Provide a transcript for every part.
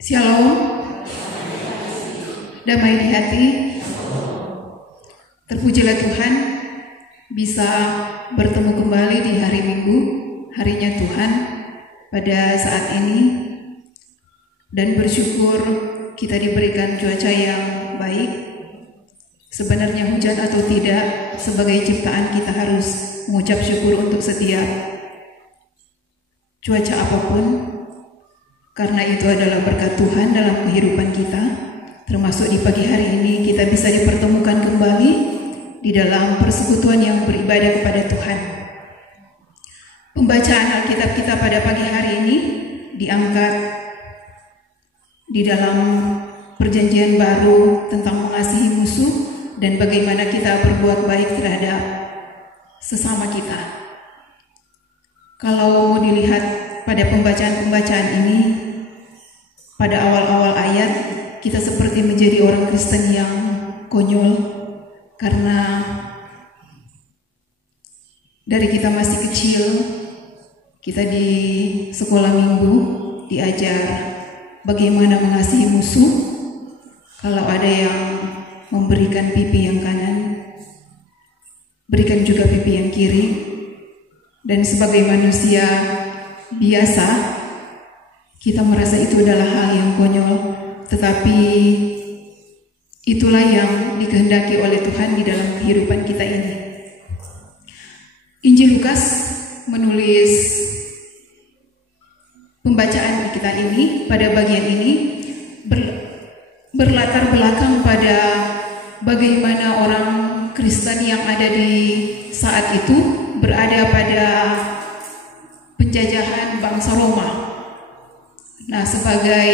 Shalom, damai di hati. Terpujilah Tuhan, bisa bertemu kembali di hari Minggu, harinya Tuhan pada saat ini. Dan bersyukur kita diberikan cuaca yang baik. Sebenarnya hujan atau tidak, sebagai ciptaan kita harus mengucap syukur untuk setiap cuaca apapun. Karena itu adalah berkat Tuhan dalam kehidupan kita. Termasuk di pagi hari ini kita bisa dipertemukan kembali di dalam persekutuan yang beribadah kepada Tuhan. Pembacaan Alkitab kita pada pagi hari ini diangkat di dalam perjanjian baru tentang mengasihi musuh dan bagaimana kita berbuat baik terhadap sesama kita. Kalau dilihat pada pembacaan-pembacaan ini, pada awal-awal ayat kita seperti menjadi orang Kristen yang konyol, karena dari kita masih kecil, kita di sekolah minggu diajar bagaimana mengasihi musuh. Kalau ada yang memberikan pipi yang kanan, berikan juga pipi yang kiri. Dan sebagai manusia biasa, kita merasa itu adalah hal yang konyol, tetapi itulah yang dikehendaki oleh Tuhan di dalam kehidupan kita ini. Injil Lukas menulis pembacaan kita ini pada bagian ini berlatar belakang pada bagaimana orang Kristen yang ada di saat itu berada pada penjajahan bangsa Roma. Nah, sebagai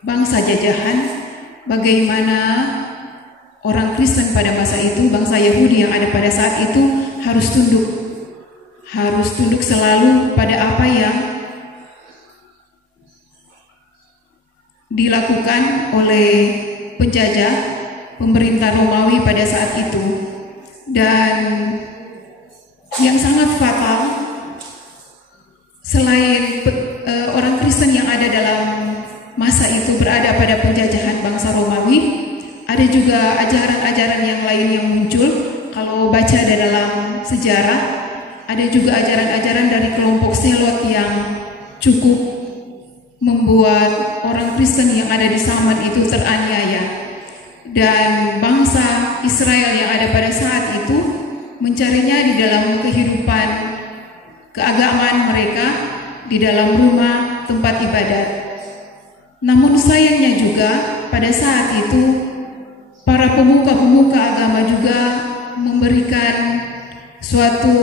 bangsa jajahan, bagaimana orang Kristen pada masa itu, bangsa Yahudi yang ada pada saat itu harus tunduk selalu pada apa yang dilakukan oleh penjajah pemerintah Romawi pada saat itu. Dan yang sangat fatal, selain orang Kristen yang ada dalam masa itu berada pada penjajahan bangsa Romawi, ada juga ajaran-ajaran yang lain yang muncul. Kalau baca di dalam sejarah, ada juga ajaran-ajaran dari kelompok Selot yang cukup membuat orang Kristen yang ada di zaman itu teraniaya. Dan bangsa Israel yang ada pada saat itu mencarinya di dalam kehidupan keagamaan mereka, di dalam rumah tempat ibadat. Namun sayangnya juga pada saat itu para pemuka-pemuka agama juga memberikan suatu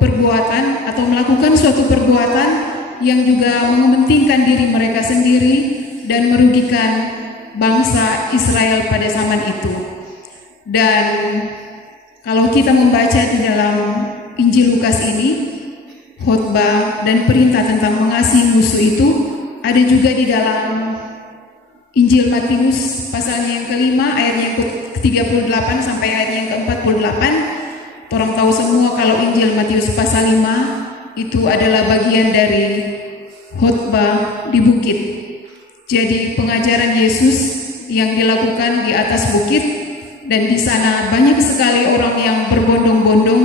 perbuatan atau melakukan suatu perbuatan yang juga mementingkan diri mereka sendiri dan merugikan bangsa Israel pada zaman itu. Dan kalau kita membaca di dalam Injil Lukas ini, khotbah dan perintah tentang mengasihi musuh itu ada juga di dalam Injil Matius pasalnya yang kelima, ayatnya yang ke-38 sampai ayatnya yang ke-48. Orang tahu semua kalau Injil Matius pasal 5 itu adalah bagian dari khotbah di bukit. Jadi pengajaran Yesus yang dilakukan di atas bukit, dan di sana banyak sekali orang yang berbondong-bondong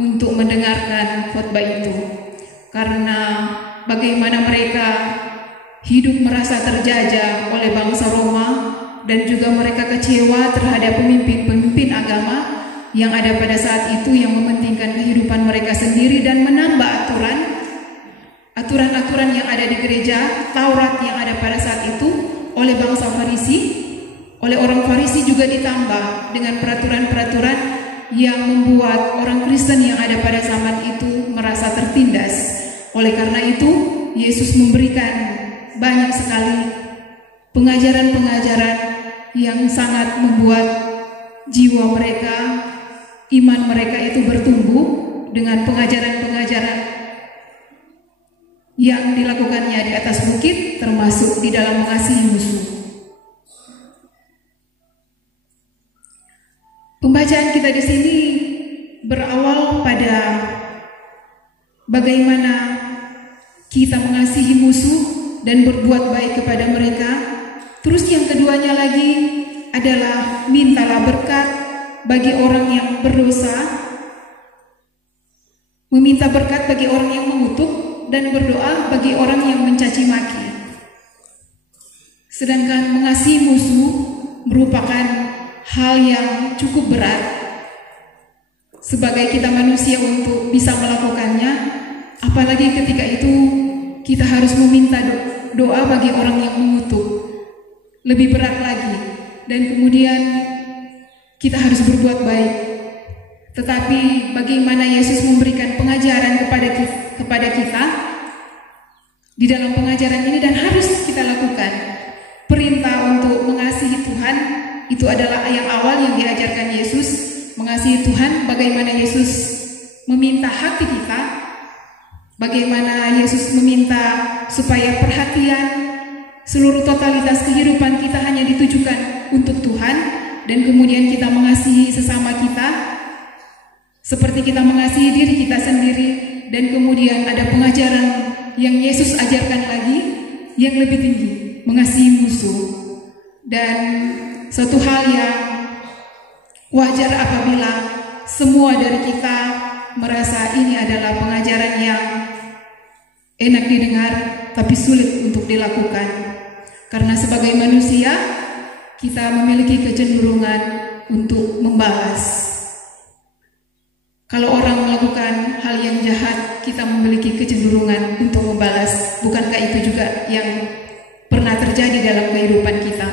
untuk mendengarkan khotbah itu. Karena bagaimana mereka hidup merasa terjajah oleh bangsa Roma, dan juga mereka kecewa terhadap pemimpin-pemimpin agama yang ada pada saat itu yang mementingkan kehidupan mereka sendiri dan menambah aturan-aturan yang ada di gereja, Taurat yang ada pada saat itu oleh bangsa Farisi. Oleh orang Farisi juga ditambah dengan peraturan-peraturan yang membuat orang Kristen yang ada pada zaman itu merasa tertindas. Oleh karena itu, Yesus memberikan banyak sekali pengajaran-pengajaran yang sangat membuat jiwa mereka, iman mereka itu bertumbuh dengan pengajaran-pengajaran yang dilakukannya di atas bukit, termasuk di dalam mengasihi musuh. Pembacaan kita di sini berawal pada bagaimana kita mengasihi musuh dan berbuat baik kepada mereka. Terus yang keduanya lagi adalah mintalah berkat bagi orang yang berdosa, meminta berkat bagi orang yang mengutuk, dan berdoa bagi orang yang mencaci maki. Sedangkan mengasihi musuh merupakan hal yang cukup berat sebagai kita manusia untuk bisa melakukannya, apalagi ketika itu kita harus meminta doa bagi orang yang mengutuk. Lebih berat lagi, dan kemudian kita harus berbuat baik. Tetapi bagaimana Yesus memberikan pengajaran kepada kita di dalam pengajaran ini, dan harus kita lakukan. Perintah untuk mengasihi Tuhan itu adalah yang awal yang diajarkan Yesus. Mengasihi Tuhan, bagaimana Yesus meminta hati kita, bagaimana Yesus meminta supaya perhatian seluruh totalitas kehidupan kita hanya ditujukan untuk Tuhan, dan kemudian kita mengasihi sesama kita seperti kita mengasihi diri kita sendiri. Dan kemudian ada pengajaran yang Yesus ajarkan lagi yang lebih tinggi, mengasihi musuh. Dan suatu hal yang wajar apabila semua dari kita merasa ini adalah pengajaran yang enak didengar tapi sulit untuk dilakukan. Karena sebagai manusia kita memiliki kecenderungan untuk membalas. Kalau orang melakukan hal yang jahat, kita memiliki kecenderungan untuk membalas. Bukankah itu juga yang pernah terjadi dalam kehidupan kita?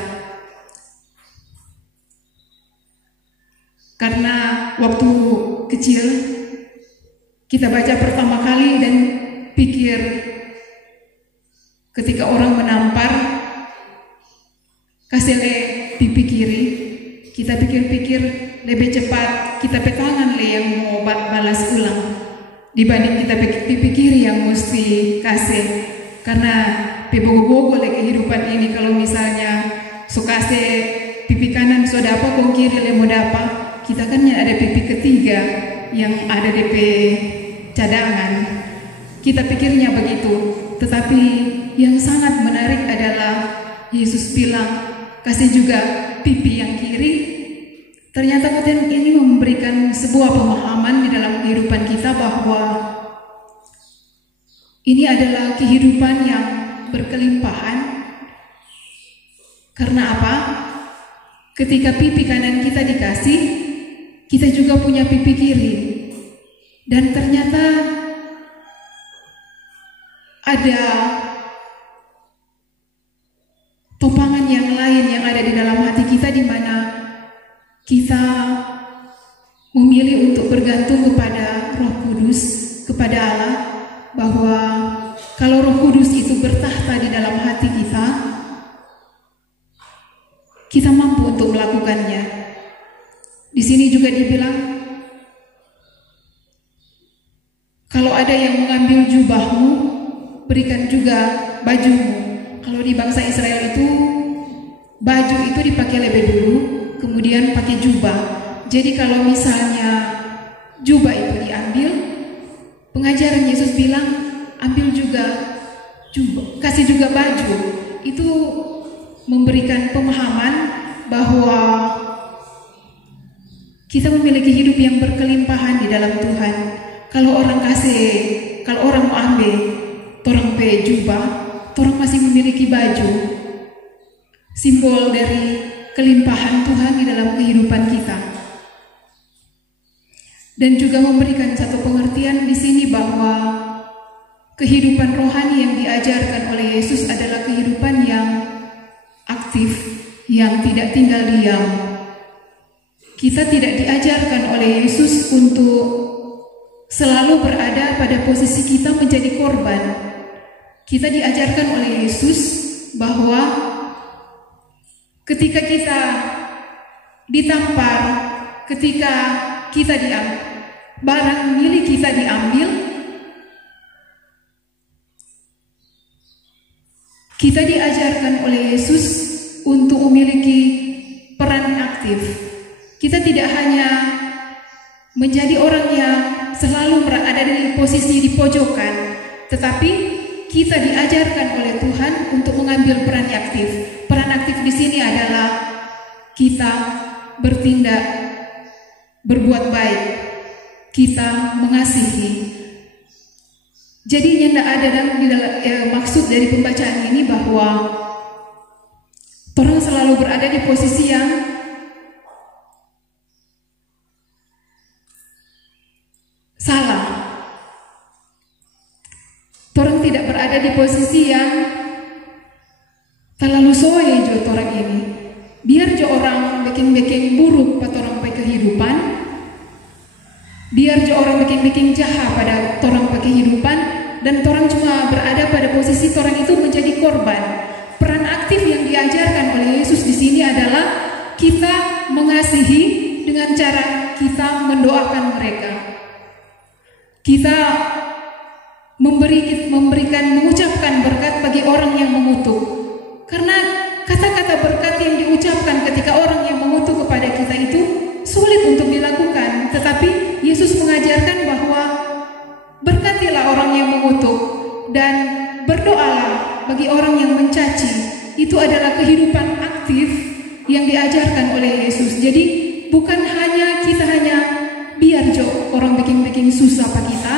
Karena waktu kecil kita baca pertama kali dan pikir ketika orang menampar, kasih pipi kiri, kita pikir-pikir lebih cepat kita petangan yang mau balas ulang dibanding kita pipi kiri yang mesti kasih. Karena pebogo-bogo kehidupan ini, kalau misalnya so kasih pipi kanan so dapat, kong kiri le mau dapat, kita kan ada pipi ketiga yang ada DP cadangan. Kita pikirnya begitu. Tetapi yang sangat menarik adalah Yesus bilang kasih juga pipi yang kiri. Ternyata kemudian ini memberikan sebuah pemahaman di dalam kehidupan kita bahwa ini adalah kehidupan yang berkelimpahan. Karena apa? Ketika pipi kanan kita dikasih, kita juga punya pipi kiri. Dan ternyata ada topangan yang lain yang ada di dalam hati kita, di mana kita memilih untuk bergantung kepada Roh Kudus, kepada Allah, bahwa kalau Roh Kudus itu bertahta di dalam hati kita, kita mampu untuk melakukannya. Di sini juga dibilang, kalau ada yang mengambil jubahmu, berikan juga bajumu. Kalau di bangsa Israel itu, baju itu dipakai lebih dulu, kemudian pakai jubah. Jadi kalau misalnya jubah itu diambil, pengajaran Yesus bilang ambil juga jubah, kasih juga baju. Itu memberikan pemahaman bahwa kita memiliki hidup yang berkelimpahan di dalam Tuhan. Kalau orang mau ambil torang pe jubah, torang masih memiliki baju, simbol dari kelimpahan Tuhan di dalam kehidupan kita. Dan juga memberikan satu pengertian di sini bahwa kehidupan rohani yang diajarkan oleh Yesus adalah kehidupan yang aktif, yang tidak tinggal diam. Kita tidak diajarkan oleh Yesus untuk selalu berada pada posisi kita menjadi korban. Kita diajarkan oleh Yesus bahwa ketika kita ditampar, ketika kita barang milik kita diambil, kita diajarkan oleh Yesus untuk memiliki peran aktif. Kita tidak hanya menjadi orang yang selalu berada di posisi di pojokan, tetapi kita diajarkan oleh Tuhan untuk mengambil peran aktif. Peran aktif di sini adalah kita bertindak, berbuat baik, kita mengasihi. Jadi tidak ada maksud dari pembacaan ini bahwa orang selalu berada di posisi yang salah. Orang tidak berada di posisi yang terlalu soe jo orang ini. Biar jo orang bikin buruk pada orang pada kehidupan. Biar jo orang bikin jahat pada orang pada kehidupan, dan orang cuma berada pada posisi orang itu menjadi korban. Peran aktif yang diajarkan oleh Yesus di sini adalah kita mengasihi dengan cara kita mendoakan mereka. Kita mengucapkan berkat bagi orang yang mengutuk. Karena kata-kata berkat yang diucapkan ketika orang yang mengutuk kepada kita itu sulit untuk dilakukan. Tetapi Yesus mengajarkan bahwa berkatilah orang yang mengutuk dan berdoalah bagi orang yang mencaci. Itu adalah kehidupan aktif yang diajarkan oleh Yesus. Jadi bukan hanya kita biar jo orang bikin susah pak kita,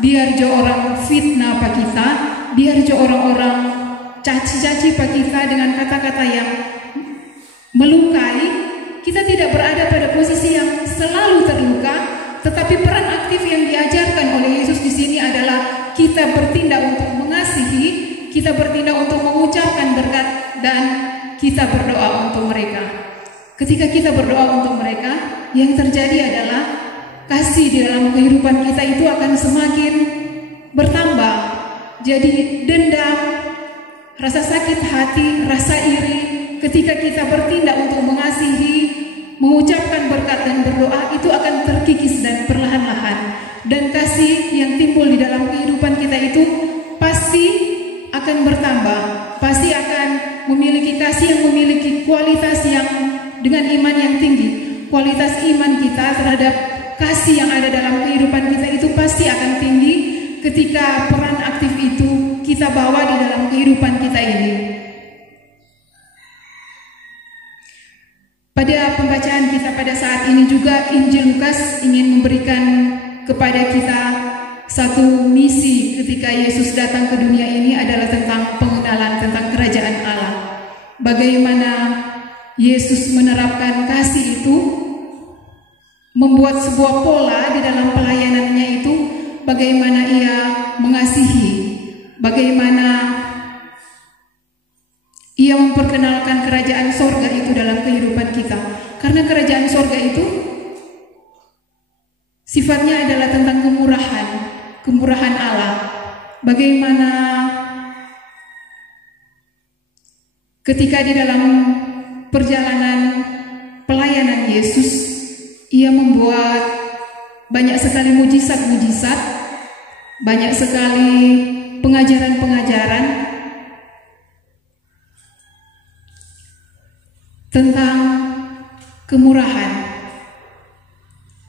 biar jo orang fitnah pak kita, biar jo orang-orang caci-caci pak kita dengan kata-kata yang melukai. Kita tidak berada pada posisi yang selalu terluka, tetapi peran aktif yang diajarkan oleh Yesus di sini adalah kita bertindak untuk mengasihi, kita bertindak untuk mengucapkan berkat, dan kita berdoa untuk mereka. Ketika kita berdoa untuk mereka, yang terjadi adalah kasih di dalam kehidupan kita itu akan semakin bertambah. Jadi dendam, rasa sakit hati, rasa iri, ketika kita bertindak untuk mengasihi, mengucapkan berkat dan berdoa, itu akan terkikis dan perlahan-lahan. Dan kasih yang timbul di dalam kehidupan kita itu pasti akan bertambah, pasti akan memiliki kasih yang memiliki kualitas yang dengan iman yang tinggi. Kualitas iman kita terhadap kasih yang ada dalam kehidupan kita itu pasti akan tinggi ketika peran aktif itu kita bawa di dalam kehidupan kita ini. Pada pembacaan kita pada saat ini juga Injil Lukas ingin memberikan kepada kita satu misi ketika Yesus datang ke dunia ini adalah tentang pengenalan tentang kerajaan Allah. Bagaimana Yesus menerapkan kasih itu, membuat sebuah pola di dalam pelayanannya itu, bagaimana ia mengasihi, bagaimana ia memperkenalkan kerajaan sorga itu dalam kehidupan kita. Karena kerajaan sorga itu sifatnya adalah tentang kemurahan Allah. Bagaimana ketika di dalam perjalanan pelayanan Yesus, ia membuat banyak sekali mujizat-mujizat, banyak sekali pengajaran-pengajaran tentang kemurahan.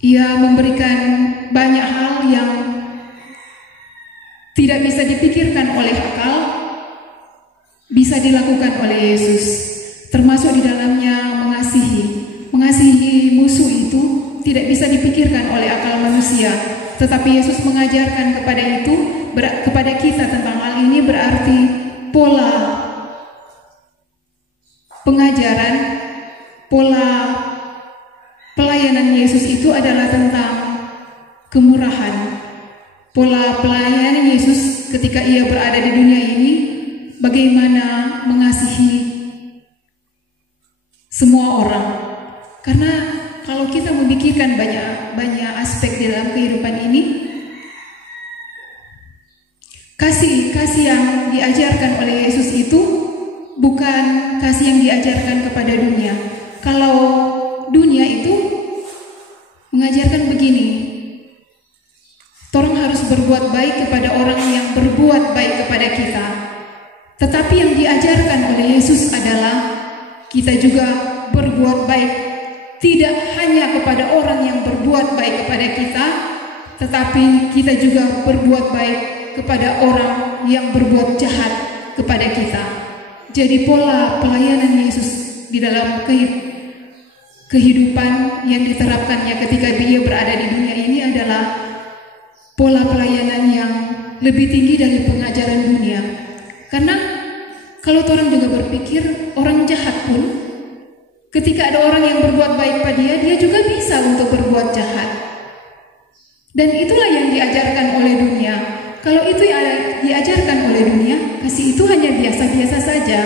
Ia memberikan banyak hal yang tidak bisa dipikirkan oleh akal, bisa dilakukan oleh Yesus. Termasuk di dalamnya mengasihi musuh itu tidak bisa dipikirkan oleh akal manusia. Tetapi Yesus mengajarkan kepada kita tentang hal ini, berarti pola pengajaran, pola pelayanan Yesus itu adalah tentang kemurahan. Pola pelayanan Yesus ketika ia berada di dunia ini, bagaimana mengasihi semua orang. Karena kalau kita memikirkan banyak aspek di dalam kehidupan ini, kasih yang diajarkan oleh Yesus itu bukan kasih yang diajarkan kepada dunia. Kalau dunia itu mengajarkan begini, orang harus berbuat baik kepada orang yang berbuat baik kepada kita. Tetapi yang diajarkan oleh Yesus adalah kita juga berbuat baik, tidak hanya kepada orang yang berbuat baik kepada kita, tetapi kita juga berbuat baik kepada orang yang berbuat jahat kepada kita. Jadi pola pelayanan Yesus di dalam kehidupan yang diterapkannya ketika dia berada di dunia ini adalah pola pelayanan yang lebih tinggi dari pengajaran dunia. Karena kalau orang juga berpikir orang jahat pun ketika ada orang yang berbuat baik pada dia juga bisa untuk berbuat jahat. Dan itulah yang diajarkan oleh dunia. Kalau itu yang diajarkan oleh dunia, kasih itu hanya biasa-biasa saja.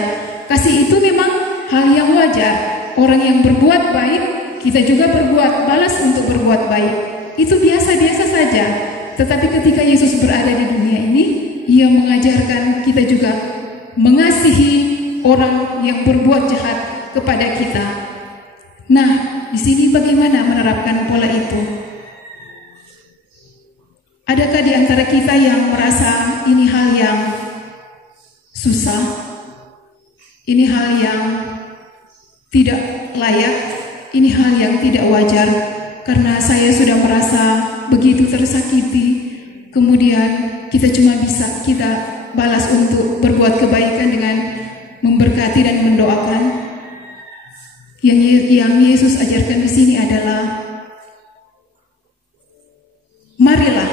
Kasih itu memang hal yang wajar. Orang yang berbuat baik, kita juga balas untuk berbuat baik. Itu biasa-biasa saja. Tetapi ketika Yesus berada di dunia ini, Ia mengajarkan kita juga mengasihi orang yang berbuat jahat kepada kita. Nah, di sini bagaimana menerapkan pola itu? Adakah di antara kita yang merasa ini hal yang susah, ini hal yang tidak layak, ini hal yang tidak wajar, karena saya sudah merasa begitu tersakiti, kemudian kita cuma bisa kita balas untuk berbuat kebaikan dengan memberkati dan mendoakan. Yang Yesus ajarkan di sini adalah marilah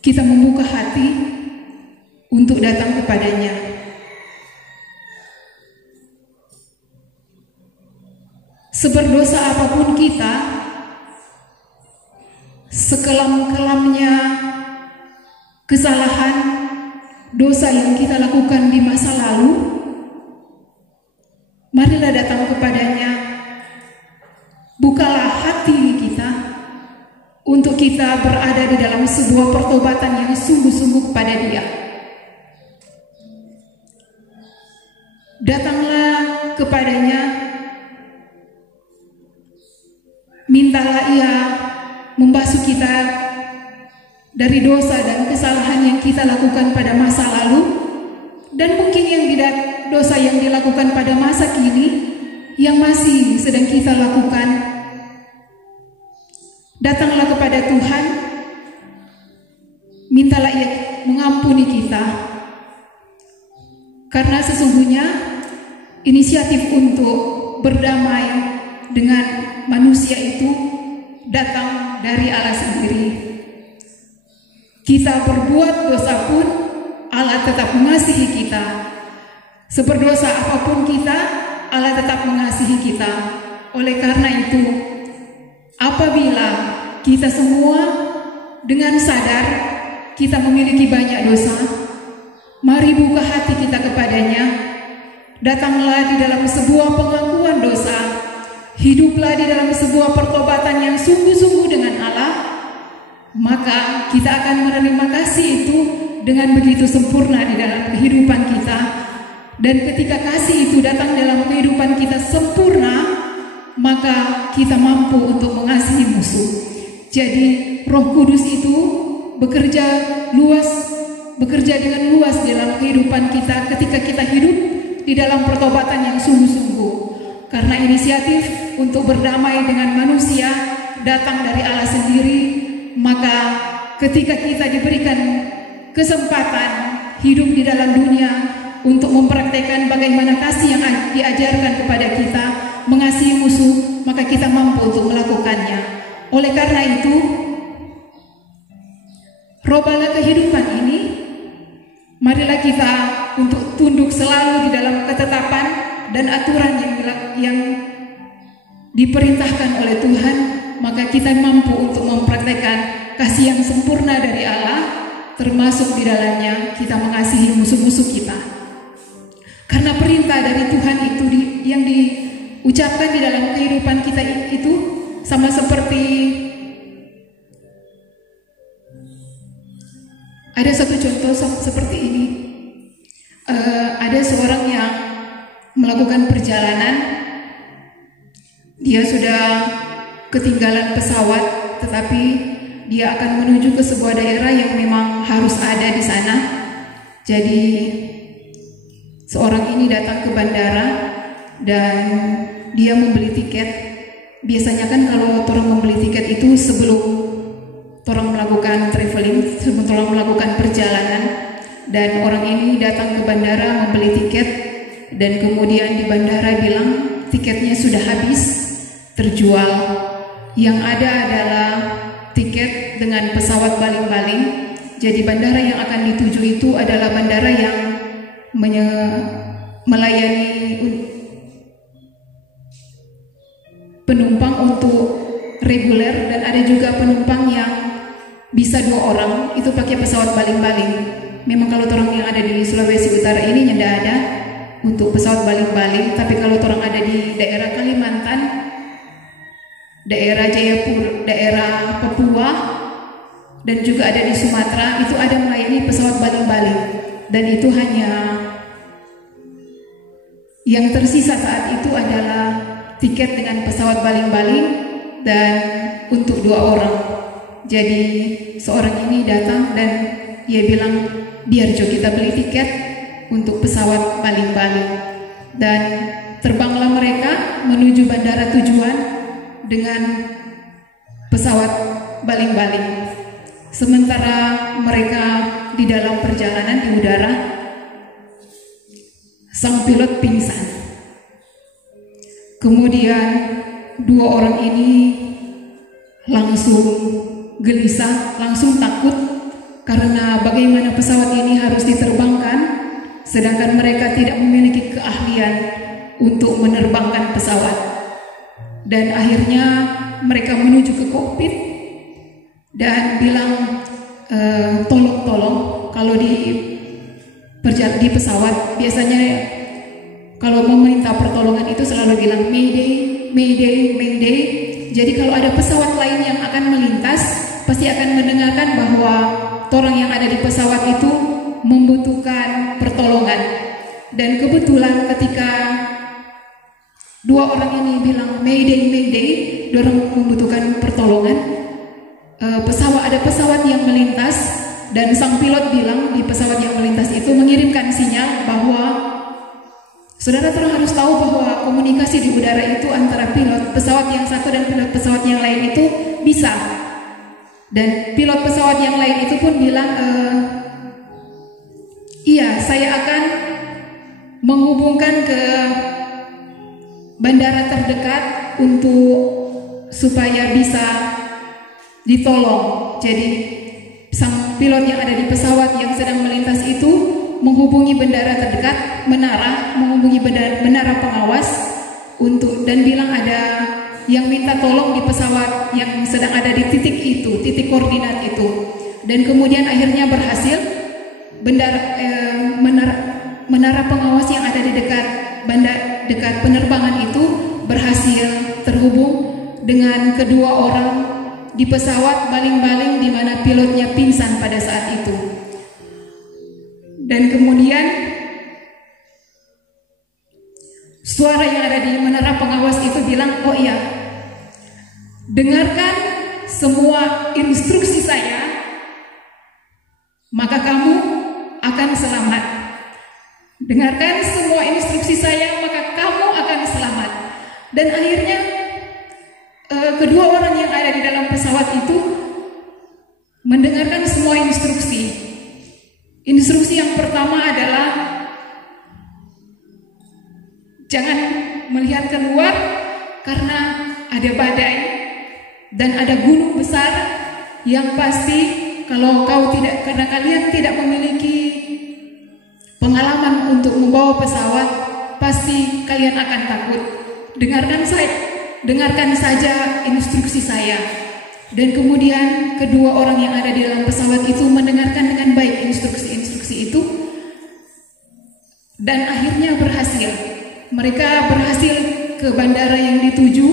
kita membuka hati untuk datang kepadanya. Seberdosa apapun kita, sekelam-kelamnya kesalahan, dosa yang kita lakukan di masa lalu, marilah datang kepadanya. Bukalah hati kita untuk kita berada di dalam sebuah pertobatan yang sungguh-sungguh kepada Dia. Datanglah kepadanya, mintalah Ia membasuh kita dari dosa dan kesalahan yang kita lakukan pada masa lalu, dan mungkin dosa yang dilakukan pada masa kini yang masih sedang kita lakukan. Datanglah kepada Tuhan, mintalah Ia mengampuni kita, karena sesungguhnya inisiatif untuk berdamai dengan manusia itu datang dari Allah sendiri. Kita berbuat dosa pun Allah tetap mengasihi kita. Seberdosa apapun kita, Allah tetap mengasihi kita. Oleh karena itu, apabila kita semua dengan sadar kita memiliki banyak dosa, mari buka hati kita kepadanya. Datanglah di dalam sebuah pengakuan dosa, hiduplah di dalam sebuah pertobatan yang sungguh-sungguh dengan Allah, maka kita akan menerima kasih itu dengan begitu sempurna di dalam kehidupan kita. Dan ketika kasih itu datang dalam kehidupan kita sempurna, maka kita mampu untuk mengasihi musuh. Jadi Roh Kudus itu bekerja dengan luas dalam kehidupan kita ketika kita hidup di dalam pertobatan yang sungguh-sungguh. Karena inisiatif untuk berdamai dengan manusia datang dari Allah sendiri, maka ketika kita diberikan kesempatan hidup di dalam dunia untuk mempraktekkan bagaimana kasih yang diajarkan kepada kita, mengasihi musuh, maka kita mampu untuk melakukannya. Oleh karena itu, robalah kehidupan ini, marilah kita untuk tunduk selalu di dalam ketetapan dan aturan yang diperintahkan oleh Tuhan, maka kita mampu untuk mempraktekkan kasih yang sempurna dari Allah, termasuk di dalamnya kita mengasihi musuh-musuh kita. Karena perintah dari Tuhan itu yang diucapkan di dalam kehidupan kita itu sama seperti ada satu contoh seperti ini. Ada seorang yang melakukan perjalanan, dia sudah ketinggalan pesawat, tetapi dia akan menuju ke sebuah daerah yang memang harus ada di sana. Jadi seorang ini datang ke bandara dan dia membeli tiket. Biasanya kan kalau orang membeli tiket itu sebelum torang melakukan traveling, torang melakukan perjalanan, dan orang ini datang ke bandara membeli tiket, dan kemudian di bandara bilang tiketnya sudah habis, terjual. Yang ada adalah tiket dengan pesawat baling-baling. Jadi bandara yang akan dituju itu adalah bandara yang melayani penumpang untuk reguler, dan ada juga penumpang yang bisa 2 orang, itu pakai pesawat baling-baling. Memang kalau orang yang ada di Sulawesi Utara ini tidak ada untuk pesawat baling-baling, tapi kalau orang ada di daerah Kalimantan, daerah Jayapura, daerah Papua, dan juga ada di Sumatera, itu ada melayani pesawat baling-baling. Dan itu hanya yang tersisa saat itu adalah tiket dengan pesawat baling-baling dan untuk 2 orang. Jadi seorang ini datang dan dia bilang, biar Jo kita beli tiket untuk pesawat baling-baling. Dan terbanglah mereka menuju bandara tujuan dengan pesawat baling-baling. Sementara mereka di dalam perjalanan di udara, sang pilot pingsan. Kemudian 2 orang ini langsung gelisah, langsung takut, karena bagaimana pesawat ini harus diterbangkan, sedangkan mereka tidak memiliki keahlian untuk menerbangkan pesawat. Dan akhirnya mereka menuju ke kokpit dan bilang, tolong, kalau di pesawat biasanya kalau mau meminta pertolongan itu selalu bilang Mayday, Mayday, Mayday. Jadi kalau ada pesawat lain yang akan melintas, pasti akan mendengarkan bahwa orang yang ada di pesawat itu membutuhkan pertolongan. Dan kebetulan ketika 2 orang ini bilang Mayday, Mayday, dorong membutuhkan pertolongan, ada pesawat yang melintas, dan sang pilot bilang di pesawat yang melintas itu mengirimkan sinyal bahwa saudara harus tahu bahwa komunikasi di udara itu antara pilot pesawat yang satu dan pilot pesawat yang lain itu bisa. Dan pilot pesawat yang lain itu pun bilang, iya, saya akan menghubungkan ke bandara terdekat supaya bisa ditolong. Jadi sang pilot yang ada di pesawat yang sedang melintas itu menghubungi bandara terdekat, menghubungi menara pengawas dan bilang ada yang minta tolong di pesawat yang sedang ada di titik itu, titik koordinat itu. Dan kemudian akhirnya berhasil menara pengawas yang ada di dekat penerbangan itu berhasil terhubung dengan kedua orang di pesawat baling-baling di mana pilotnya pingsan pada saat itu. Dan kemudian suara yang ada di menara pengawas itu bilang, oh iya, dengarkan semua instruksi saya, maka kamu akan selamat. Dengarkan semua instruksi saya, maka kamu akan selamat. Dan akhirnya kedua orang yang ada di dalam pesawat itu mendengarkan semua instruksi. Instruksi yang pertama adalah jangan melihat keluar karena ada badai dan ada gunung besar yang pasti kalau karena kalian tidak memiliki pengalaman untuk membawa pesawat, pasti kalian akan takut. Dengarkan saja instruksi saya. Dan kemudian kedua orang yang ada di dalam pesawat itu mendengarkan dengan baik instruksi-instruksi itu, dan akhirnya berhasil. Mereka berhasil ke bandara yang dituju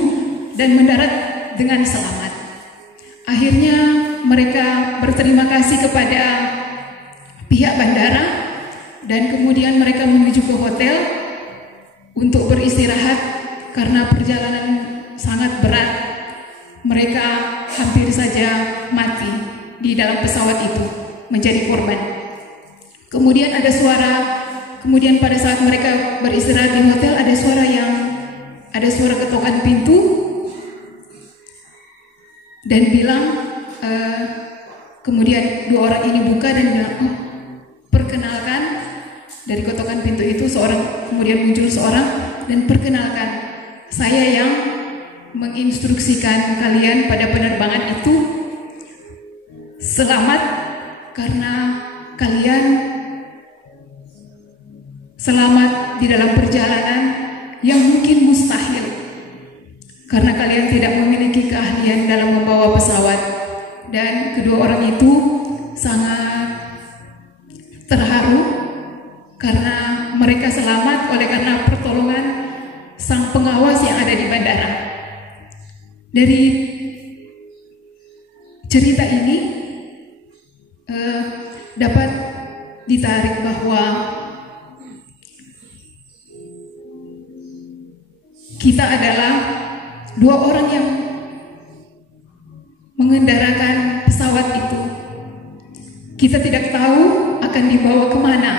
dan mendarat dengan selamat. Akhirnya mereka berterima kasih kepada pihak bandara, dan kemudian mereka menuju ke hotel untuk beristirahat karena perjalanan sangat berat. Mereka hampir saja mati di dalam pesawat itu, menjadi korban. Kemudian kemudian pada saat mereka beristirahat di hotel ada suara ketukan pintu dan bilang kemudian dua orang ini buka dan bilang, "Oh, perkenalkan." Dari kotokan pintu itu kemudian muncul seorang dan perkenalkan, "Saya yang menginstruksikan kalian pada penerbangan itu. Selamat karena kalian selamat di dalam perjalanan yang mungkin mustahil karena kalian tidak memiliki keahlian dalam membawa pesawat." Dan kedua orang itu sangat terharu karena mereka selamat oleh karena pertolongan sang pengawas yang ada di bandara. Dari cerita ini dapat ditarik bahwa kita adalah dua orang yang mengendarakan pesawat itu. Kita tidak tahu akan dibawa kemana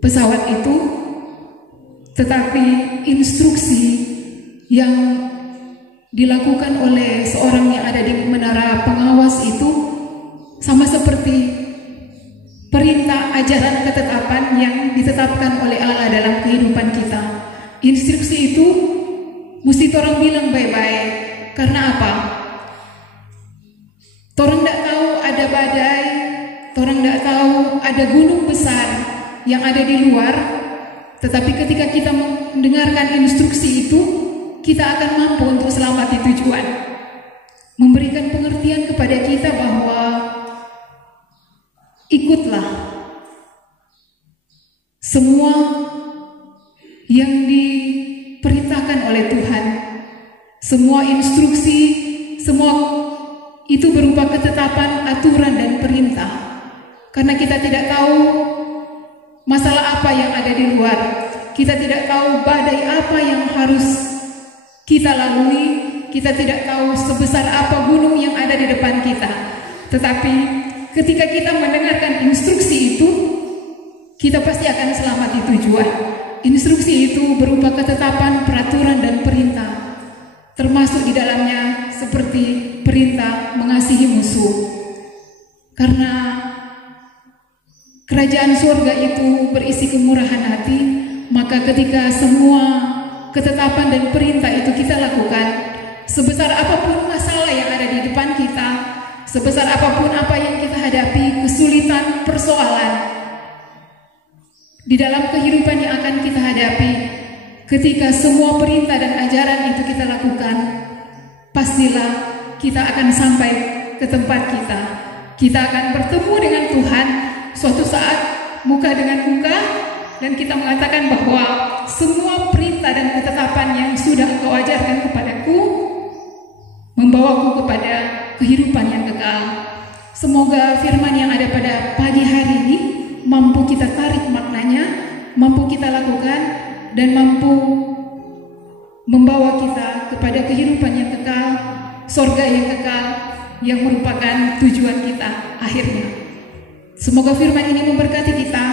pesawat itu, tetapi instruksi yang dilakukan oleh seorang yang ada di menara pengawas itu sama seperti perintah ajaran ketetapan yang ditetapkan oleh Allah dalam kehidupan kita. Instruksi itu mesti orang bilang baik-baik. Karena apa? Orang tidak tahu ada badai, orang tidak tahu ada gunung besar yang ada di luar, tetapi ketika kita mendengarkan instruksi itu, kita akan mampu untuk selamat di tujuan. Memberikan pengertian kepada kita bahwa ikutlah semua yang diperintahkan oleh Tuhan. Semua instruksi, semua itu berupa ketetapan, aturan, dan perintah. Karena kita tidak tahu masalah apa yang ada di luar. Kita tidak tahu badai apa yang harus kita lalui. Kita tidak tahu sebesar apa gunung yang ada di depan kita. Tetapi ketika kita mendengarkan instruksi itu, kita pasti akan selamat di tujuan. Instruksi itu berupa ketetapan, peraturan, dan perintah. Termasuk di dalamnya seperti perintah mengasihi musuh. Karena kerajaan surga itu berisi kemurahan hati, maka ketika semua ketetapan dan perintah itu kita lakukan, sebesar apapun masalah yang ada di depan kita, sebesar apapun apa yang kita hadapi, kesulitan, persoalan di dalam kehidupan yang akan kita hadapi, ketika semua perintah dan ajaran itu kita lakukan, pastilah kita akan sampai ke tempat kita. Kita akan bertemu dengan Tuhan suatu saat muka dengan muka, dan kita mengatakan bahwa semua perintah dan ketetapan yang sudah Engkau ajarkan kepadaku membawaku kepada kehidupan yang kekal. Semoga firman yang ada pada pagi hari ini mampu kita tarik maknanya, mampu kita lakukan, dan mampu membawa kita kepada kehidupan yang kekal, surga yang kekal, yang merupakan tujuan kita akhirnya. Semoga firman ini memberkati kita,